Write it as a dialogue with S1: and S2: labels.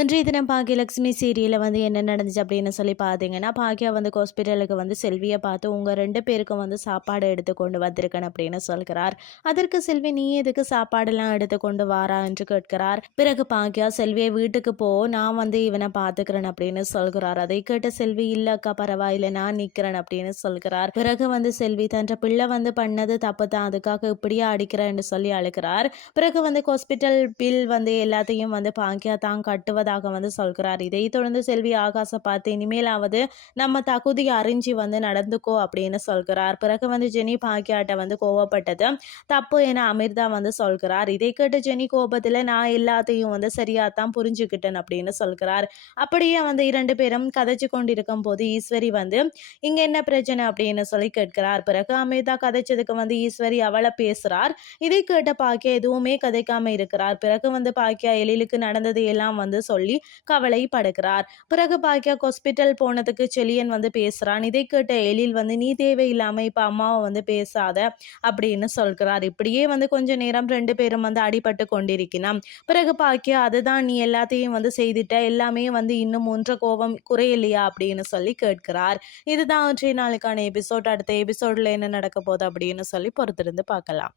S1: இன்றைய தினம் பாக்கியலட்சுமி சீரியலில் வந்து என்ன நடந்துச்சு அப்படின்னு சொல்லி பார்த்தீங்கன்னா பாக்கியா வந்து ஹாஸ்பிட்டலுக்கு வந்து செல்வியை பார்த்து உங்கள் ரெண்டு பேருக்கும் வந்து சாப்பாடு எடுத்து கொண்டு வந்திருக்கேன் அப்படின்னு சொல்கிறார். அதற்கு செல்வி நீ எதுக்கு சாப்பாடெல்லாம் எடுத்து கொண்டு வாரா என்று கேட்கிறார். பிறகு பாக்கியா செல்வியை வீட்டுக்கு போ நான் வந்து இவனை பார்த்துக்கிறேன் அப்படின்னு சொல்கிறார். அதை கேட்ட செல்வி இல்லை அக்கா பரவாயில்ல நான் நிற்கிறேன் அப்படின்னு சொல்கிறார். பிறகு வந்து செல்வி தன்ற பிள்ளை வந்து பண்ணது தப்பு தான் அதுக்காக இப்படியே அடிக்கிறேன்னு சொல்லி அழுகிறார். பிறகு வந்து ஹாஸ்பிட்டல் பில் வந்து எல்லாத்தையும் வந்து பாக்கியா தான் கட்டுவதாக வந்து சொல்கிறார். இதை தொடர்ந்து செல்வி ஆகாச பார்த்து இனிமேலாவது நம்ம தகுதி அறிஞ்சு வந்து நடந்துக்கோ அப்படின்னு சொல்கிறார். பிறகு வந்து ஜெனி பாக்கியாட்ட வந்து கோவப்பட்டது. தப்பு என அமிர்தா வந்து சொல்கிறார். இதை கேட்டு ஜெனி கோபத்தில் நான் எல்லாத்தையும் வந்து சரியாக தான் புரிஞ்சுக்கிட்டேன் அப்படின்னு சொல்கிறார். அப்படியே வந்து இரண்டு பேரும் கதைச்சு கொண்டிருக்கும் போது ஈஸ்வரி வந்து இங்க என்ன பிரச்சனை? அப்படின்னு சொல்லி கேட்கிறார். பிறகு அமிர்தா கதைச்சதுக்கு வந்து ஈஸ்வரி அவளை பேசுறார். இதை கேட்ட பாக்கியா எதுவுமே கதைக்காம இருக்கிறார். பிறகு வந்து பாக்கியா எழிலுக்கு நடந்தது எல்லாம் வந்து சொல்லி கவலைப்படுகிறார். பிறகு பாக்கியா ஹாஸ்பிட்டல் போனதுக்கு செலியன் வந்து பேசுறான். இதை கேட்ட எழில் வந்து நீ தேவையில்லாம இப்ப அம்மாவை வந்து பேசாத அப்படின்னு சொல்கிறார். இப்படியே வந்து கொஞ்ச நேரம் ரெண்டு பேரும் வந்து அடிபட்டு கொண்டிருக்கிறான் பிறகு பாக்கியா அதுதான் நீ எல்லாத்தையும் வந்து செய்துட்ட. எல்லாமே வந்து இன்னும் ஒன்ற கோபம் குறையலையா? அப்படின்னு சொல்லி கேட்கிறார். இதுதான் இன்றைய நாளுக்கான எபிசோட் அடுத்த எபிசோட்ல என்ன நடக்க போகுது அப்படின்னு சொல்லி பொறுத்திருந்து பார்க்கலாம்.